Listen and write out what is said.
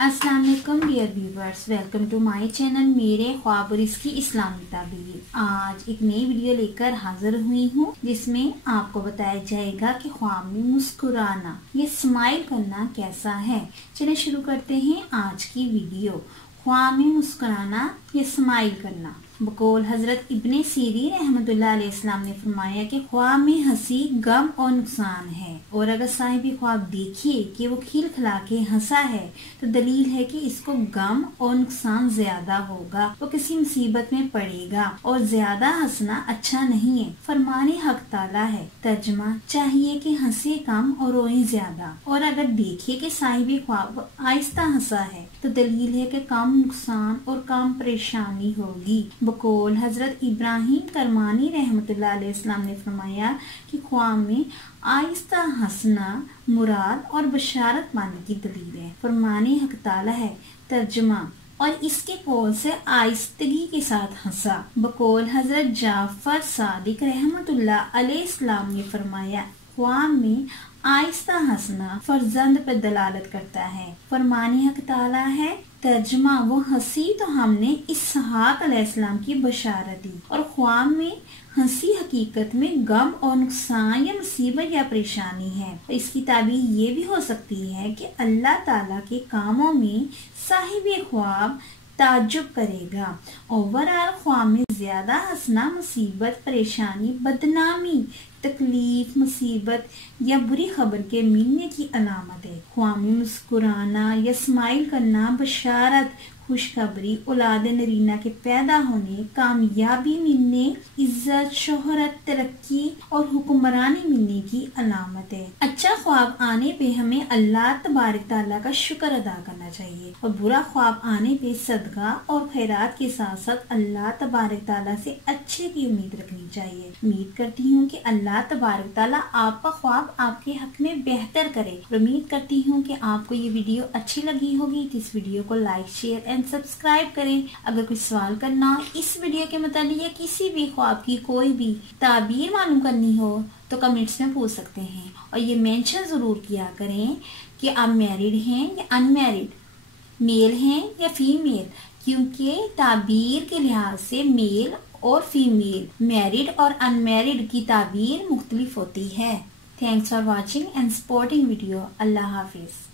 अस्सलाम वालेकुम dear viewers, welcome to my channel मेरे ख्वाब और इसकी इस्लामी ताबीर। आज एक नई वीडियो लेकर हाजिर हुई हूँ जिसमें आपको बताया जाएगा कि ख्वाब में मुस्कुराना ये स्माइल करना कैसा है। चलिए शुरू करते हैं आज की वीडियो। ख्वाब में मुस्कुराना ये स्माइल करना। बकौल हजरत इब्ने सीरीन रहमतुल्लाह अलैहि इस्लाम ने फरमाया कि ख्वाब में हंसी गम और नुकसान है, और अगर साहिब ख्वाब देखिए कि वो खिलखिला के हंसा है तो दलील है कि इसको गम और नुकसान ज्यादा होगा, वो किसी मुसीबत में पड़ेगा और ज्यादा हंसना अच्छा नहीं है। फरमाने हक ताला है। तर्जमा चाहिए कि हंसे कम और रोए ज्यादा। और अगर देखिए कि साहिब ख्वाब आहिस्ता हंसा है तो दलील है कि कम नुकसान और कम परेशानी होगी। बकौल हजरत इब्राहिम करमानी रहमतुल्लाह अलैहि इस्लाम ने फरमाया कि ख्वाब में आहिस्ता हंसना मुराद और बशारत पाने की दलील है। फरमाने हक ताला है। तर्जमा और इसके कौल से आहिस्तगी के साथ हंसा। बकौल हजरत जाफर सादिक रहमतुल्लाह अलैहि इस्लाम ने फरमाया ख्वाब में आहिस्ता हंसना फर्जंद पर दलालत करता है। फरमाने हक ताला है। तर्जमा वो हंसी तो हमने इसहाक अलैहिस्सलाम की बशारत दी, और ख्वाब में हंसी हकीकत में गम और नुकसान या मुसीबत या परेशानी है। इसकी ताबीर ये भी हो सकती है कि अल्लाह ताला के कामों में साहिब ख्वाब ताज्जुब करेगा। ओवरऑल ख्वाब में ज्यादा हंसना मुसीबत, परेशानी, बदनामी, तकलीफ, मुसीबत या बुरी खबर के मिलने की अलामत है। ख्वाब में मुस्कुराना या स्माइल करना बशारत, खुशखबरी, औलाद नरीना के पैदा होने, कामयाबी मिलने, इज्जत, शोहरत, तरक्की और हुक्मरानी मिलने की अलामत है। अच्छा ख्वाब आने पे हमें अल्लाह तबारक ताला का शुक्र अदा करना चाहिए, और बुरा ख्वाब आने पे सदका और खैरात के साथ साथ अल्लाह तबारक ताला से अच्छे की उम्मीद रखनी चाहिए। उम्मीद करती हूँ कि अल्लाह तबारक ताला आपका ख्वाब आपके हक में बेहतर करे। उम्मीद करती हूँ कि आपको ये वीडियो अच्छी लगी होगी। तो इस वीडियो को लाइक, शेयर एंड सब्सक्राइब करें। अगर कुछ सवाल करना हो इस वीडियो के मतलब या किसी भी ख्वाब की कोई भी ताबीर मालूम करनी हो तो कमेंट्स में पूछ सकते हैं, और ये मेंशन जरूर किया करें कि आप मैरिड हैं या अनमैरिड, मेल हैं या फीमेल, क्योंकि ताबीर के लिहाज से मेल और फीमेल, मैरिड और अनमैरिड की ताबीर मुख्तलिफ होती है। Thanks for watching and supporting video. Allah Hafiz.